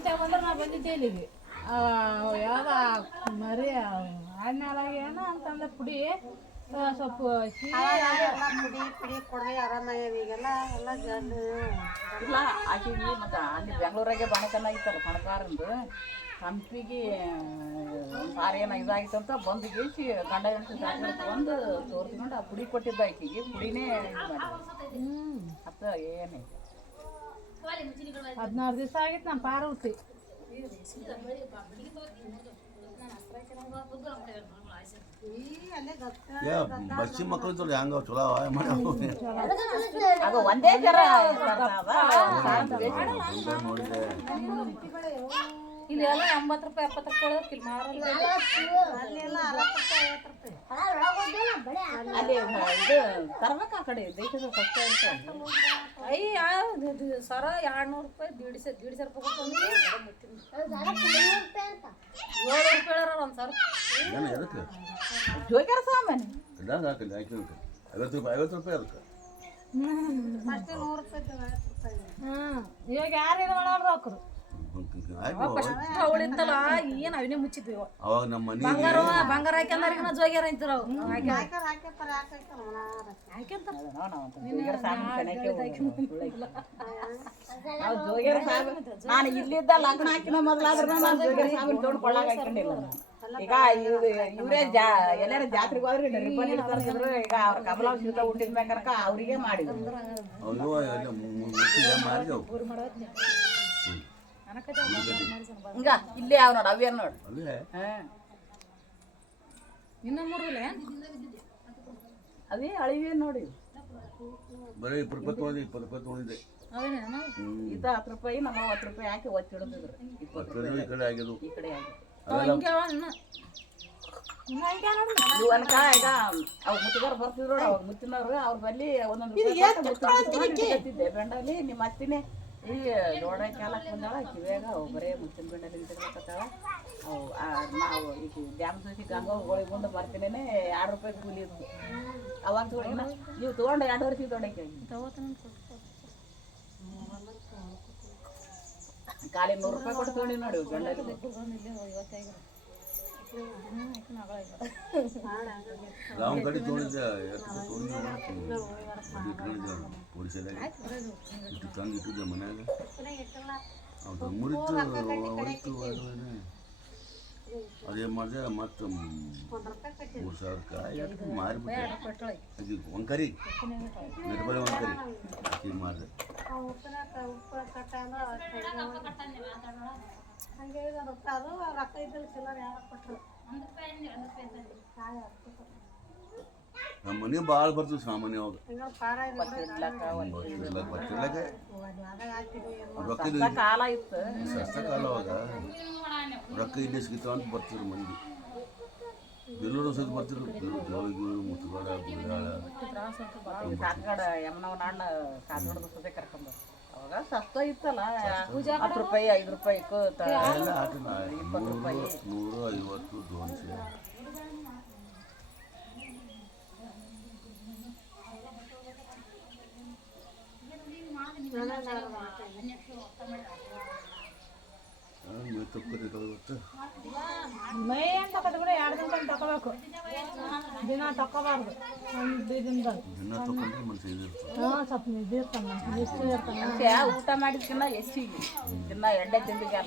ಗಂಟೆ ಬಂದ್ರೆ ನಾ ಬಂದಿದ್ದೆ ಇಲ್ಲಿಗೆ ಯಾವ್ದ ಮರಿ ಹಣ್ಣಾಳಾಗಿ ಏನೋ ಅಂತಂದ್ರೆ ಪುಡಿ ಸ್ವಲ್ಪ ಪುಡಿ ಪುಡಿ ಕೊಡ್ರಿ ಆರಾಮಾಗ್ಯಾವ ಈಗೆಲ್ಲ ಎಲ್ಲ ಜಲ್ಲು ಇಲ್ಲ ಆಕೆಗೆ ಮತ್ತು ಅಲ್ಲಿ ಬೆಂಗಳೂರಾಗೆ ಬಣಕನ ಇತ್ತಲ್ಲ ಬಣಕಾರಂದು ಹಂಪಿಗೆ ಸಾರು ಏನೋ ಇದಾಗಿತ್ತು ಅಂತ ಬಂದು ಗೇಸಿ ಗಂಡ ಗಂಟೆ ಬಂದು ತೋರಿಸ್ಕೊಂಡು ಆ ಪುಡಿ ಕೊಟ್ಟಿದ್ದ ಆಕೆಗೆ ಪುಡಿನೇ ಇದು ಮಾಡಿ ಅತ್ತ ಏನೇ 16 ದಿವಸ ಆಗಿತ್ತು ನಮ್ಮ ಪಾರ ಹುಟ್ಟಿ ಬಸ್ಸಿ ಮಕ್ಕಳು ಇದ್ದಲ್ಲ ಹೆಂಗ ಚಲೋ ಅದು ಒಂದೇ ಜರ ನೋಡಿದೆ ಇಲ್ಲಿ ಎಲ್ಲ 80 ರೂಪಾಯಿ 70 ರೂಪಾಯಿ ಇಲ್ಲಿ ಅಲ್ಲೆಲ್ಲ 60 ರೂಪಾಯಿ 50 ರೂಪಾಯಿ ಅಲ್ಲಿ ಇದು ತರ್ಬೇಕು ಆ ಕಡೆ ದೇಶದ ಕಷ್ಟ ಅಂತ ಅಯ್ಯ ಸರ 200 ರೂಪಾಯಿ 150 ರೂಪಾಯಿ 700 ರೂಪಾಯಿ ಒಂದು ಸರ ಏನು ಎದಕ್ಕೆ ಜೋಗ್ಯಾರ ಸಾಮಾನು ಇದ್ದಂಗೆ ಹಾಕಿಲ್ಲ ಹಾಕಿ 50 ರೂಪಾಯಿ ಅದಕ್ಕೆ ಅಷ್ಟೇ 100 ರೂಪಾಯಿ 50 ರೂಪಾಯಿ ಇವಾಗ ಯಾರು ಇದು ಮಾಡೋರು ಹಾಕೋರು ಅವಳಿತ್ತಲ್ಲ ಏನು ಅವನೇ ಮುಚ್ಚಿದ್ವಿ ಅವಾಗ ನಮ್ಮ ಮನೆ ಬಂಗಾರ ಹಾಕ್ಯಂದ್ರಿಗೆ ನಾ ಜೋಗ್ಯಾರ ಅಂತೀರ ನಾನು ಇಲ್ಲಿದ್ದ ಲಗ್ನ ಹಾಕಿನ ಮೊದಲಾದ್ರೂ ನಾನು ಜೋಗ್ಯಾರ ಸಾಬನ್ ತೊಗೊಂಡು ಕೊಳ್ಳಾಗ ಹಾಕೊಂಡಿಲ್ಲ ಈಗ ಇವರೇ ಎಲ್ಲಾರ ಜಾತ್ರೆಗೆ ಹೋದ್ರೆ ರಿಬ್ಬನ್ ಇಡ್ತಾರಿದ್ರು ಈಗ ಅವ್ರ ಕಮಲ ಸೀತ ಹುಟ್ಟಿದ ಬೇಕಾರಕ ಅವ್ರಿಗೆ ಮಾಡಿದ್ರು ಹಿಂಗ ಇಲ್ಲೇ ಯಾವ ನೋಡು ಅವೇನು ನೋಡು ಇನ್ನ ಮೂರ್ವಿಲ್ಲ ಅವೇ ಅಳಿವೆ ನೋಡಿ ಬರೀ 20 ರೂಪಾಯಿ ತೊಗೊಂಡಿದ್ದೆ ಇದು 10 ರೂಪಾಯಿ ನಮ್ಮ 30 ರೂಪಾಯಿ ಹಾಕಿ ಒತ್ತಿಡಿದ್ರು 20 ಈ ಕಡೆ ಆಗಿದ್ದು ಈ ಕಡೆ ಆಗಿ ಅನ್ಕ ಈಗ ಅವ್ ಮುತ್ತಿಗಾರ ಬರ್ತಿದ್ರು ಅವ್ರು ಮುತ್ತಿನವ್ರು ಅವ್ರ ಬಲ್ಲಿ ಒಂದೊಂದು ಬೆಂಡಲ್ಲಿ ನಿಮ್ಮ ಅತ್ತಿನೇ ಈ ನೋಡ ಕಾಲಕ್ಕೆ ಬಂದಾಳ ಕಿವ್ಯಾಗ ಅವು ಬರೇ ಮುಚ್ಚಿನ ಬೆಂಡಲ್ಲಿ ನಿಂತಿರ್ಬೇಕತ್ತಾಳ ಅವು ನಾವು ಈಗ ಡ್ಯಾಮ್ ಸೋಸಿ ಗಂಗಾ ಗೋಳಿಗೊಂಡು ಬರ್ತೀನಿ 2 ರೂಪಾಯಿ ಕೂಲಿ ಇದ್ದು ಅವಾಗ ತೊಗೊಂಡಿನ ನೀವು ತೊಗೊಂಡು 2 ವರ್ಷ ತೊಗೊಂಡಕ್ಕೆ ಖಾಲಿ 100 ರೂಪಾಯಿ ಕೊಟ್ಟು ತೊಗೊಂಡಿ ನೋಡಿ ಗಂಡಲ್ಲಿ ರಾಮ್ ಕಡೆ ತೊಗೊಂಡಿದ್ದೆ ಪೊಲೀಸದಾಗ ಇಟ್ಟು ತಂದು ಇಟ್ಟಿದ್ದೆ ಮನ್ಯಾಗ ಅದು ಮುರಿತು ಹೊಡಿತು ಅದೇನು ಮಾಡಿದೆ ಮತ್ತು 3,000 ರೂಪಾಯಿ ಮಾರಿಬಿಟ್ಟೆ ಅದು ಒಂಕರಿ ನೆಟ್ಬಳಿ ಒಂಕರಿ ಈಗ ಮಾಡಿದೆ ಹಂಗೆ ರೊಕ್ಕ ಅದು ರೊಕ್ಕ ಇದ್ದಲ್ಲಿ ಚಿಲ್ಲರೆ ಯಾರು ಕೊಟ್ಟರು ನಮ್ಮ ಮನೆ ಭಾಳ ಬರ್ತದೆ ಸಾಮಾನ್ಯ ಅವಾಗ ಕಾಲ ಇತ್ತು ಸಸ್ತ ಕಾಲ ಅವಾಗ ರೊಕ್ಕ ಇಲ್ಲೇ ಸಿಗ್ತಾವ ಅಂತ ಬರ್ತಿದ್ರು ಮಂದಿ ಬೆಲ್ಲೂರು ಸಹಿತ ಬರ್ತಿದ್ರು ಜೋಳಿಗೆ ಮುತ್ತುಗಾಡ ಗುಡಿಗಾಳ ಕಾಕಗಡ ಯಮನವನ ಅಣ್ಣ ಕಾಕಗಡದ ಸತೆ ಕರ್ಕೊಂಡು ಅವಾಗ ಸಸ್ತ ಇತ್ತಲ್ಲ 10 ರೂಪಾಯಿ 5 ರೂಪಾಯಿ 20 ರೂಪಾಯಿ 150 200 ಮೈ ಅಂತ ಕಟ್ಬಿಡಿ 2 ದಿನ ತಗೋಬೇಕು ದಿನ ತಗೋಬಾರ್ದು ಒಂದು ದಿನದಲ್ಲಿ ಸ್ವಲ್ಪ ಇದಿರ್ತಾನೆ ಊಟ ಮಾಡಿದ್ಕಿನ್ನ ಹೆಚ್ಚಿಗೆ ದಿನ ಎಣ್ಣೆ ತಿಂದಿಗೆ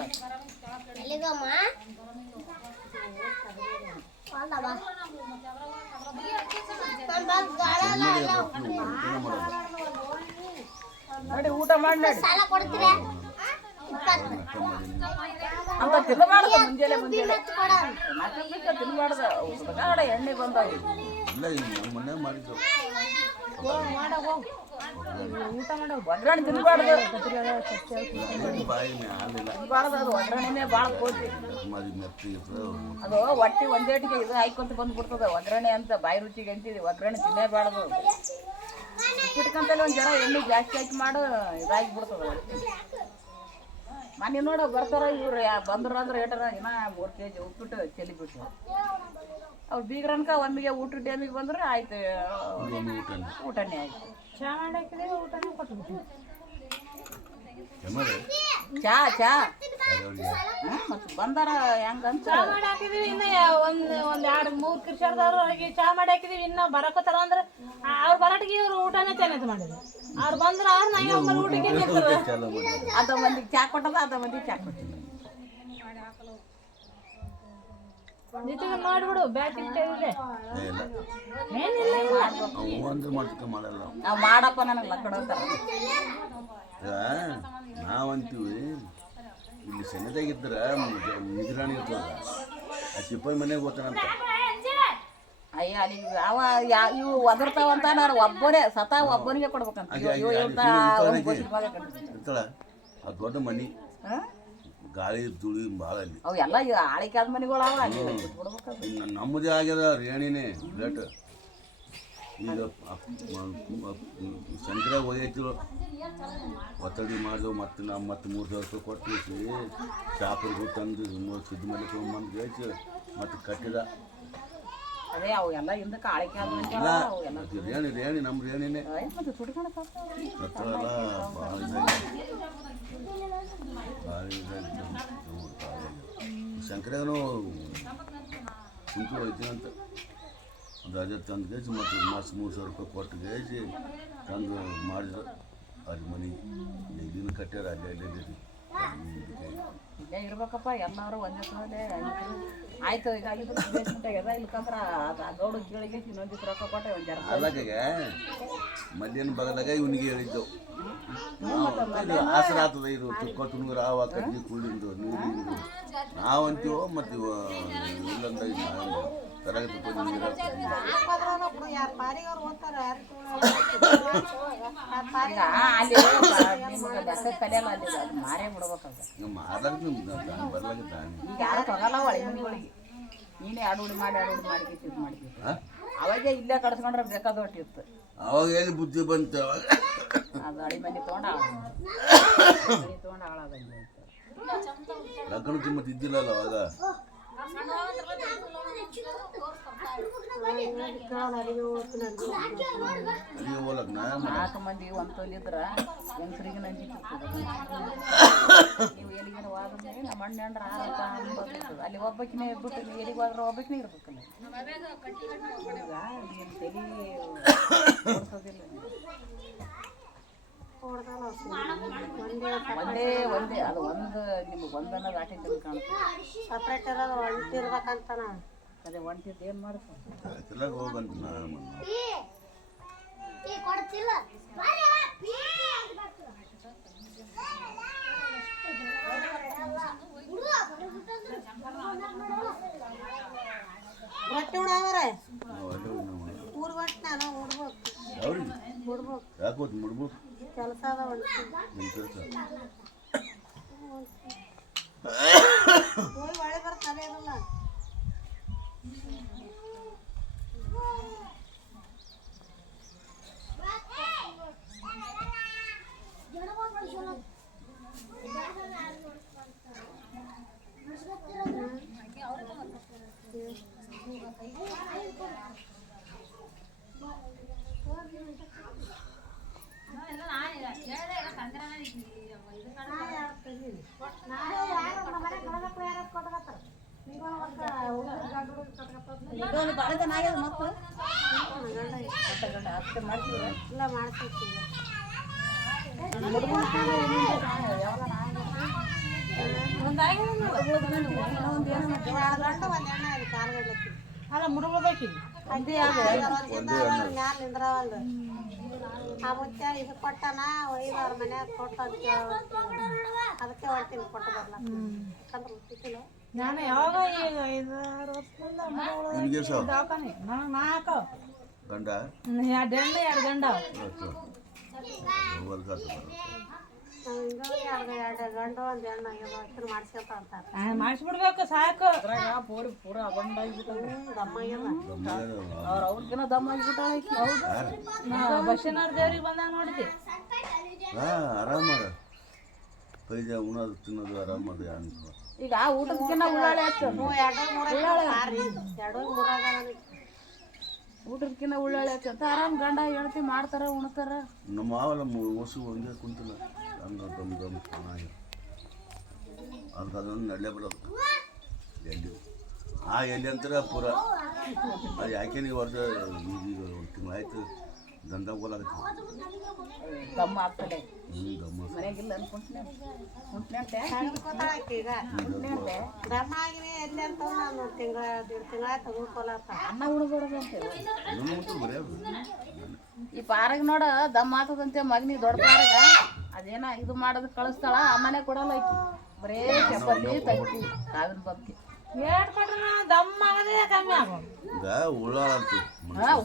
ನೋಡಿ ಊಟ ಮಾಡಿ ನೋಡಿ ಅಂತ ತಿನ್ನಬಾರ್ದು ಮುಂಜಾನೆ ತಿನ್ನಬಾರ್ದು ಎಣ್ಣೆ ಬಂದಾವ ಇಲ್ಲ ನಮ್ಮ ಮನೆ ಮಾಡಿದ್ದು ಊಟ ಮಾಡೋ ಒಗ್ಗರಣೆ ತಿನ್ನಬಾರ್ದು ಬಾಯಿ ಹಾಲಿಲ್ಲ ತಿನ್ನಬಾರ್ದು ಅದು ಒಗ್ಗರಣೆನೇ ಭಾಳ ಕೋತಿ ಅದು ಹೊಟ್ಟೆ ಒಂದೇಟಿಗೆ ಇದು ಹಾಕೊಂತ ಬಂದ್ಬಿಡ್ತದೆ ಒಗ್ಗರಣೆ ಅಂತ ಬಾಯಿ ರುಚಿಗೆ ಅಂತಿದೆ ಒಗ್ಗರಣೆ ತಿನ್ನೇಬಾರ್ದು ಉಪ್ಪಿಟ್ಕಂತಲ್ಲಿ ಒಂದು ಜನ ಎಣ್ಣೆ ಜಾಸ್ತಿ ಹಾಕಿ ಮಾಡು ಇದಾಗಿ ಬಿಡ್ತದೆ ಮನೆ ನೋಡ ಬರ್ತಾರ ಇವ್ರು ಬಂದ್ರ ಅಂದ್ರೆ ಏಟಾರ ಇನ್ನ 3 kg ಉಪ್ಪಿಟ್ಟು ಚೆಲ್ಲಿಬಿಟ್ಟು ಅವ್ರು ಬೀಗ್ರನ್ಕ ಒಮ್ಮಿಗೆ ಊಟ ಟೈಮಿಗೆ ಬಂದ್ರೆ ಆಯ್ತು ಊಟನೇ ಆಯ್ತು ಚಾ ಮಾಡಾಕಿದ್ರೆ ಊಟನೇ ಕೊಟ್ಬಿಟ್ಟು ಚಾ ಚಾ ಯಾರ್ಯಾವ್ರಿಗೆ? ಮತ್ತೆ ಬಂದಾರ ಹೆಂಗಂತ ಚಾ ಮಾಡಿ ಹಾಕಿದೀವಿ ಇನ್ನ ಒಂದ್ 2-3 ಕಿರ್ಚಾರ್ದವ್ರಿಗೆ ಚಾ ಮಾಡಿ ಹಾಕಿದೀವಿ ಇನ್ನ ಬರಕೋತಾರ ಅಂದ್ರೆ ಅವ್ರ ಬರಟಿಗೆ ಇವ್ರು ಊಟನೇ ಚೆನ್ನಾಗಿ ಮಾಡಿದ್ರು ಅವ್ರು ಬಂದ್ರ ನಂಗೆ ಊಟಕ್ಕೆ ನಿಂತರು ಚಾಲು ಮಾಡಿ ಅದ ಮಂದಿಗೆ ಚಾ ಕೊಟ್ಟದ ಅದ ಮಂದಿಗೆ ಚಾ ಕೊಟ್ಟದ ಜೊತೆಗೆ ನೋಡ್ಬಿಡು ಬ್ಯಾಕ್ ಇದೆ ಇಲ್ಲ ಏನಿಲ್ಲ ಅವು ಅಂದ್ರೆ ಮಾಡ್ತಕ್ಕ ಮಾಡಲ್ಲ ನಾವು ಮಾಡಪ್ಪ ನನಗೆ ಲಕ್ಕಡ ಅಂತಾರ ಈಗ ನಾವಂತೀವಿ ಇಲ್ಲಿ ಸಣ್ಣದಾಗಿದ್ರೆ ನಿದ್ರಾಣಿ ಇರ್ತದ ಆ ಸಿಪಾಯಿ ಮನೆಗೆ ಹೋಗ್ತಾನಂತ ಅಯ್ಯ ಅಲ್ಲಿ ಅವ ಇವು ಒದರ್ತಾವಂತ ನಾನು ಒಬ್ಬನೇ ಸತ ಒಬ್ಬನಿಗೆ ಕೊಡ್ಬೇಕಂತ ಇರ್ತಾಳ ಆ ದೊಡ್ಡ ಮನೆ ಗಾಳಿ ಧೂಳಿ ಭಾಳ ಅಲ್ಲಿ ಅವು ಎಲ್ಲ ಆಳಿಕೆ ಆದ ಮನೆಗಳು ಅವ ಅಲ್ಲಿ ಬಿಡ್ಬೇಕಂತ ಇನ್ನು ನಮ್ಮದೇ ಆಗ್ಯದ ರೇಣಿನೇ ಲೇಟ್ ಈಗ ಶಂಕರ ಹೋಗೈತಿಳು ಒತ್ತಡಿ ಮಾಡಿದೆವು ಮತ್ತೆ ನಾವು ಮತ್ತೆ 3,000 ರೂಪಾಯಿ ಕೊಟ್ಟು ಚಾಪರ್ಗೂ ತಂದು ಸಿದ್ಧ ಮೇಲೆ ತೊಗೊಂಬಂದು ಬೇಯಿಸಿ ಮತ್ತೆ ಕಟ್ಟಿದ ಅದೇ ಅವು ಎಲ್ಲ ಹಿಂದಕ್ಕೆ ಆಳಿಕೆ ಆದ ಇಲ್ಲ ರೇಣಿ ನಮ್ಮ ರೇಣಿನೇ ಮತ್ತೆ ಸುಡ್ಕೊಂಡು ಸತ್ತಳೆಲ್ಲ ಭಾಳ ಶಂಕರನು ಸುಂಕಿ ಹೋಯ್ತೀನಂತ ಒಂದು ಅದೇ ತಂದು ಗೇಜಿ ಮತ್ತು ಮಾಸ 3,000 ರೂಪಾಯಿ ಕೊಟ್ಟು ಗೇಜಿ ತಂದು ಮಾಡಿದ್ರು ಅಲ್ಲಿ ಮನೆ ಇಲ್ಲಿನ ಕಟ್ಟ್ಯಾರ ಅಲ್ಲೇ ಇಲ್ಲೇ ಇರ್ಬೇಕಪ್ಪ ಎಲ್ಲರೂ ಒಂದೇ ಸಲ ಆಯ್ತು ಈಗ ಬೇಸ್ಮೆಂಟ್ ಆಗ್ಯದ ಇಲ್ಕಂದ್ರೆ ಅದು ಗೌಡ ಕೇಳಿಗೆ ಇನ್ನೊಂದಿತ್ತು ರೊಕ್ಕ ಕೊಟ್ಟೆ ಒಂದು ಜರ ಅಲ್ಲಾಗ ಮಧ್ಯಾಹ್ನ ಬಗಲಾಗ ಇವನಿಗೆ ಹೇಳಿದ್ದೆವು ಆಸರ ಆಗ್ತದೆ ಇದು ತುನುಗ್ರ ಆವ ಕಡ್ಡಿ ಕುಳ್ಳಿಂದು ನೀರಿಂದು ನಾವಂತೀವೋ ಮತ್ತು ಇಲ್ಲಂದ ತರಗತಿ ಯಾರು ಪಾರಿಗವ್ರು ಓದ್ತಾರ ಈಗ ಅಲ್ಲಿ ನಿಮ್ಗೆ ಲೆಕ್ಕ ಕಲಿಯಲ್ಲ ಅಲ್ಲಿ ಅದು ಮಾರೇ ಬಿಡ್ಬೇಕಂತ ಈಗ ಮಾರಾಟ ಬರ್ಲಾಗಿದ್ದ ಈಗ ಯಾರು ತಗೋಲ್ಲ ಒಳ್ಳೆ ಮನೆಗಳಿಗೆ ನೀನೇ ಆಡೋಡಿ ಮಾಡಿ ಇದು ಮಾಡ್ತಿತ್ತು ಅವಾಗೆ ಇಲ್ಲೇ ಕಡ್ಸ್ಕೊಂಡ್ರೆ ಬೇಕಾದ ಒಟ್ಟಿತ್ತು ಅವಾಗ ಏನು ಬುದ್ಧಿ ಬಂತು ಅವಾಗ ಅದು ಅಡಿ ಮನೆ ತೊಗೊಂಡು ಹಾಳಾದಂಗೆ ಲಗ್ನ ತಿಮ್ಮತ್ತು ಇದ್ದಿಲ್ಲಲ್ಲ ಅವಾಗ ಅಲ್ಲಿಗೆ ಹೋಗ್ಲಕ್ ನಾ 4 ಮಂದಿ ಒಂದು ತೊಲಿದ್ರ ಹೆಂಗಸರಿಗೆ ನಂಜಿಟ್ಟಿರ್ತದೆ ನೀವು ಎಲ್ಲಿಗೆ ಹೋದ್ರೆ ನಮ್ಮ ಅಣ್ಣ ಆರಂತ ಅನ್ಬೋದಿರ್ತದೆ ಅಲ್ಲಿ ಒಬ್ಬಕಿನೇ ಬಿಟ್ಟು ಎಲ್ಲಿಗೆ ಹೋದ್ರೆ ಒಬ್ಬಕಿನೇ ಇರ್ಬೇಕಲ್ಲ ಈಗ ತಲೆ ಓಡಿಸೋದಿಲ್ಲ ಒಂದೇ ಅದು ಒಂದು ನಿಮ್ಗೆ ಒಂದನ್ನೋದು ಆಟೆ ಕಾಣುತ್ತೆ ಸಪ್ರೇಟ್ ಇರೋದು ಹೊಂಟಿರ್ಬೇಕಂತನ ಅದೇ ಒಂಟಿದ್ದು ಏನು ಮಾಡ್ತಾರೆ ಎಲ್ಲ ಹೋಗಂತ ನಾನು ರೊಟ್ಟಿ ಉಡಾವ್ರೆ ಊರ್ ಹೊಂಟ್ ನಾನು ಉಡ್ಬೇಕು ಅವ್ರಿಗೆ ಯಾಕೆ ಹೋದ್ ಮುಡ್ಬೇಕು ಕೆಲಸ ಅದ ಹೊಂಟಿ ನಿಮ್ಮ ಕೆಲಸ ಹೋಗಿ ಒಳ್ಳೆ ಬರ್ತಾನೆ ಇರಲ್ಲ ಭಾಳ ಜನ ಆಗ್ಯದ ಮತ್ತು ಅಷ್ಟೇ ಮಾಡ್ತೀವಿ ಇಲ್ಲ ಮಾಡ್ತಿರ್ತೀವಿ ಅಲ್ಲ ಮುಡುಗೋದಕ್ಕೆ ಮ್ಯಾಲ ನಿಂದ್ರವಲ್ದು ಆ ಮುತ್ಯ ಇದು ಕೊಟ್ಟನ ಒಯ್ದವ್ರ ಮನ್ಯಾಗ ಕೊಟ್ಟು ಅದಕ್ಕೆ ಹೊಡ್ತೀನಿ ಕೊಟ್ಟು ಬರ್ಲಾಕ ಯಾಕಂದ್ರೆ ಗೊತ್ತಿಲ್ಲ ನಾನು ಯಾವಾಗ ಈಗ 5-6 ವರ್ಷದಿಂದ ದವಾಖಾನೆ ನನಗೆ 4 ಗಂಡ 2 ಗಂಡ ಎರಡು ಗಂಡು ಒಂದು ಹೆಣ್ಣು ಹೆಸರು ಮಾಡ್ಸ್ಕೊಂತ ಅಂತಾರೆ ಮಾಡಿಸ್ಬಿಡ್ಬೇಕು ಸಾಕು ಅದ್ರಾಗ ಪೂರ ಅಗೊಂಡಾಗಿಬಿಟ್ಟಾಗ ದಮ್ಮಾಗಿಲ್ಲ ಅವ್ರಿಗಿನ ದಮ್ಮಾಗಿಬಿಟ್ಟಾಳ ಹೌದು ಬಸ್ಸಿನಾರ ದೇವ್ರಿಗೆ ಬಂದಾಗ ನೋಡಿದ್ದೆ ಆರಾಮಾರ ಪೈಜ ಉಣ್ಣೋದು ತಿನ್ನೋದು ಆರಾಮದ ಈಗ ಊಟದಕ್ಕಿನ್ನ ಉಳ್ಳಾಳೆ ಹಚ್ಚ ಊಟದಕ್ಕಿನ್ನ ಉಳ್ಳಾಳೆ ಹಚ್ಚ ಆರಾಮ್ ಗಂಡ ಹೇಳ್ತಿ ಮಾಡ್ತಾರ ಉಣ್ತಾರ ನಮ್ಮ ಮಾವಲ್ಲ ಹೊಸು ಹಂಗೆ ಕುಂತಿಲ್ಲ ಹಂಗ ದಮ್ ಚೆನ್ನಾಗಿ ಅದಕ್ಕೆ ಅದೊಂದು ನಡಲೇ ಬರೋದು ಎಲ್ಲಿ ಆ ಎಲ್ಲಿ ಅಂತಾರೆ ಪೂರ ಅದು ಯಾಕೆ ನೀವು ವರ್ಷ ಈಗ ಒಂದು ತಿಂಗಳಾಯ್ತು ದಂದಾಗ ಹೋಲಾಗತ್ತೆ ದಮ್ಮ ಆಗ್ತದೆ ದಮ್ಮ ಮನೆಯಾಗಿಲ್ಲ ಅನ್ಕೊಂಡ್ನೆ ಕುಂಟ್ನೆ ಗೊತ್ತಾಗಕ್ಕೆ ಈಗ ದಮ್ಮ ಆಗಿನಿ ಎಲ್ಲಿ ಅಂತ ನಾನು ತಿಂಗಳ 1.5 ತಿಂಗಳ ತಗೋಕೊಲತ್ತ ಅನ್ನ ಉಣ್ಬಾರ್ದು ಅಂತೇಳಿ ಇನ್ನೊಂದು ಬರೀ ಅದು ಈ ಪಾರಾಗ ನೋಡ ದಮ್ ಆತದಂತೆ ಮಗನಿ ದೊಡ್ಡ ಪಾರಾಗ ಅದೇನ ಇದು ಮಾಡೋದು ಕಳಿಸ್ತಾಳ ಅಮ್ಮನೆ ಕೊಡಲ್ಲ ಆಕಿ ಬರೇ ಚಪಾತಿ ತತ್ತಿ ಕಾವಿನ ಬಗ್ಗಿ ಹೇಳ್ಕೊಟ್ರೆ ದಮ್ಮ ಆಗದೆ ಕಮ್ಮಿ ಆಗೋದು ಈಗ ಉಳ್ಳ ಅಂತ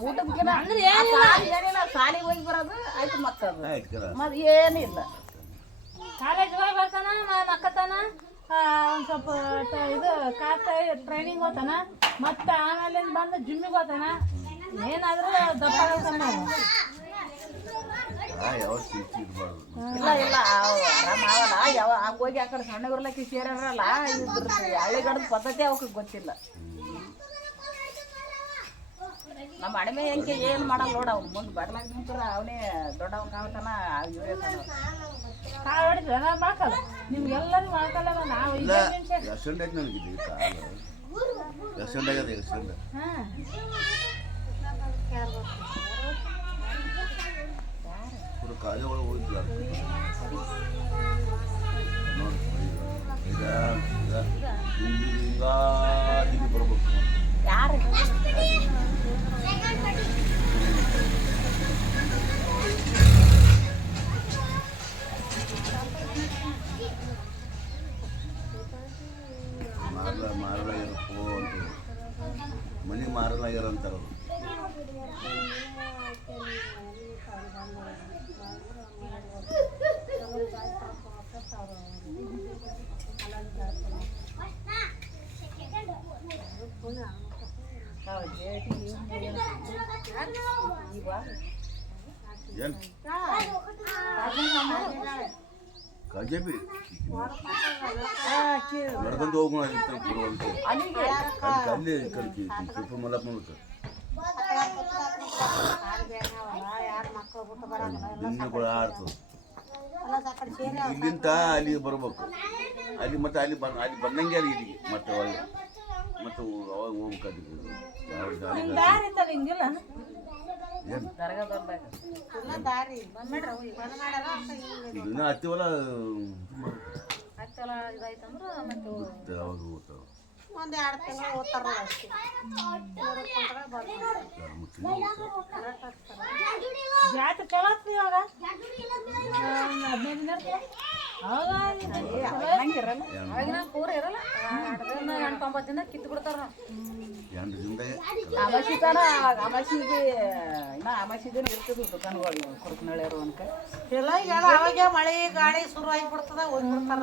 ಊಟಕ್ಕಿನ ಅಂದ್ರೆ ಏನಿಲ್ಲ ಸಾಲಿಗೆ ಹೋಗಿ ಬರೋದು ಆಯ್ತು ಮಕ್ಕಳು ಆಯ್ತು ಕರ ಮತ್ತೆ ಏನಿಲ್ಲ ಕಾಲೇಜ್ ಹೋಗಿ ಬರ್ತಾನ ಮಕ್ಕತಾನ ಒಂದು ಸ್ವಲ್ಪ ಇದು ಕಾತ ಟ್ರೈನಿಂಗ್ ಹೋಗ್ತಾನ ಮತ್ತೆ ಆಮೇಲೆ ಬಂದು ಜಿಮ್ಮಿಗೆ ಹೋಗ್ತಾನ ಏನಾದರೂ ದಪ್ಪ ಕಮ್ಮಿ ಯಾವ ಸಿಕ್ಕಿ ಇರಬಾರ್ದು ಇಲ್ಲ ಇಲ್ಲ ಆರಾಮ ಆಗಲ್ಲ ಯಾವ ಹೋಗಿ ಆ ಕಡೆ ಸಣ್ಣ ಉರ್ಲಕ್ಕಿ ಸೇರಲ್ಲ ಇದ್ರ ಹಳ್ಳಿಗಡದ ಪದ್ಧತಿ ಅವಕ್ಕೆ ಗೊತ್ತಿಲ್ಲ ನಮ್ಮ ಅಡಿಮೆ ಹೆಂಗೆ ಏನು ಮಾಡಲ್ಲ ನೋಡ ಅವ್ನು ಮುಂದೆ ಬರ್ಲಾಗ ನಿಂತರ ಅವನೇ ದೊಡ್ಡವ ಕಾಣ್ತಾನ ಇವರೇ ಕಾಳು ಹೊಡಿದ್ರೆ ನಾವು ಮಾಡ್ಕಲ್ಲ ನಿಮ್ಗೆಲ್ಲರಿಗೂ ಮಾಡ್ಕಲ್ಲ ನಾವು ಇಲ್ಲ ಎಕ್ಸಿಡೆಂಟ್ ಆಯ್ತು ನನಗಿದೆ ಕಾಲು ಎಕ್ಸಿಡೆಂಟ್ ಆಗ್ಯದ ಎಕ್ಸಿಡೆಂಟ್ ಹಾಂ ಪೂರ ಕಾಲೇ ಒಳಗೆ ಹೋಗಿದ್ಲ ನೋಡಿ ಈಗ ಹಿಂಗೆ ಬರ್ಬೇಕು ಯಾರು ಮಾರಲಾಗ್ಯಾರಪ್ಪೋ ಅಂತ ಮನೆ ಮಾರಲಾಗ್ಯಾರ ಅಂತಾರ ಏನು ಕಜಬಿ ನಡ್ಕೊಂಡು ಹೋಗೋಣ ಕೊಡುವಂತೆ ಅಲ್ಲಿ ಕಲ್ಕಿ ಸ್ವಲ್ಪ ಮಲಪ್ಪ ಯಾರು ಮಕ್ಕಳು ಬಿಟ್ಟು ಬರಲ್ಲ ದಿನಗಳು ಆಡ್ತದೆ ಎಲ್ಲ ಕಡೆ ಸೇರಿ ಇಲ್ಲಿಂದ ಅಲ್ಲಿಗೆ ಬರ್ಬೇಕು ಅಲ್ಲಿ ಮತ್ತೆ ಅಲ್ಲಿ ಬಂದಂಗೆ ಅಲ್ಲಿ ಇಲ್ಲಿಗೆ ಮತ್ತೆ ಒಳ್ಳೆ ಮತ್ತೆ ಅವಾಗ ಹೋಗ್ಬೇಕಾಗಿತ್ತು ಯಾವ ಗಾಳಿ ದಾರಿ ಇತ್ತಲ್ಲ ಹಿಂಗಿಲ್ಲ ಏನು ದರ್ಗಾ ಬರ್ಬೇಕು ಎಲ್ಲ ದಾರಿ ಬಂದ್ ಮಾಡ್ಯಾರ ಅಂತ ಹಿಂಗೆ ಇದನ್ನ ಹತ್ತಿವಲ್ಲ ಆಗ್ತಲ್ಲ ಇದಾಯ್ತಂದ್ರೆ ಮತ್ತೆ ಯಾವಾಗ ಹೋಗ್ತಾವ ಒಂದು 2 ತಿಂಗಳು ಓದ್ತಾರ ಅಷ್ಟೇ ಓದ್ಕೊಂಡ್ರೆ ಬಂದು ಕರೆಕ್ಟ್ ಆಗ್ತಾರೆ ಜಾತ್ರೆ ಚಲೋ ಆಗ್ತದೆ ಇವಾಗ 15 ದಿನ ಇರ್ತದೆ. ಅವಾಗ ಇರಲ್ಲ ಅವಾಗಿನ ಪೂರ ಇರಲ್ಲ 8-9 ದಿನ ಕಿತ್ತು ಬಿಡ್ತಾರ 2 ದಿನದಾಗೆ ಅಮಾಸಿತನ ಅಮಾಸಿಗೆ ಇನ್ನ ಅಮಾಸಿ ದಿನ ಇರ್ತದೆ ದುಕಾನ್ಗಳು ಕುರುಕನಳ್ಳಿಯರು ಅನ್ಕ ಎಲ್ಲ ಈಗ ಅವಾಗ ಮಳೆ ಗಾಳಿ ಶುರು ಆಗಿಬಿಡ್ತದ ಹೋಗ್ಬಿಡ್ತಾರ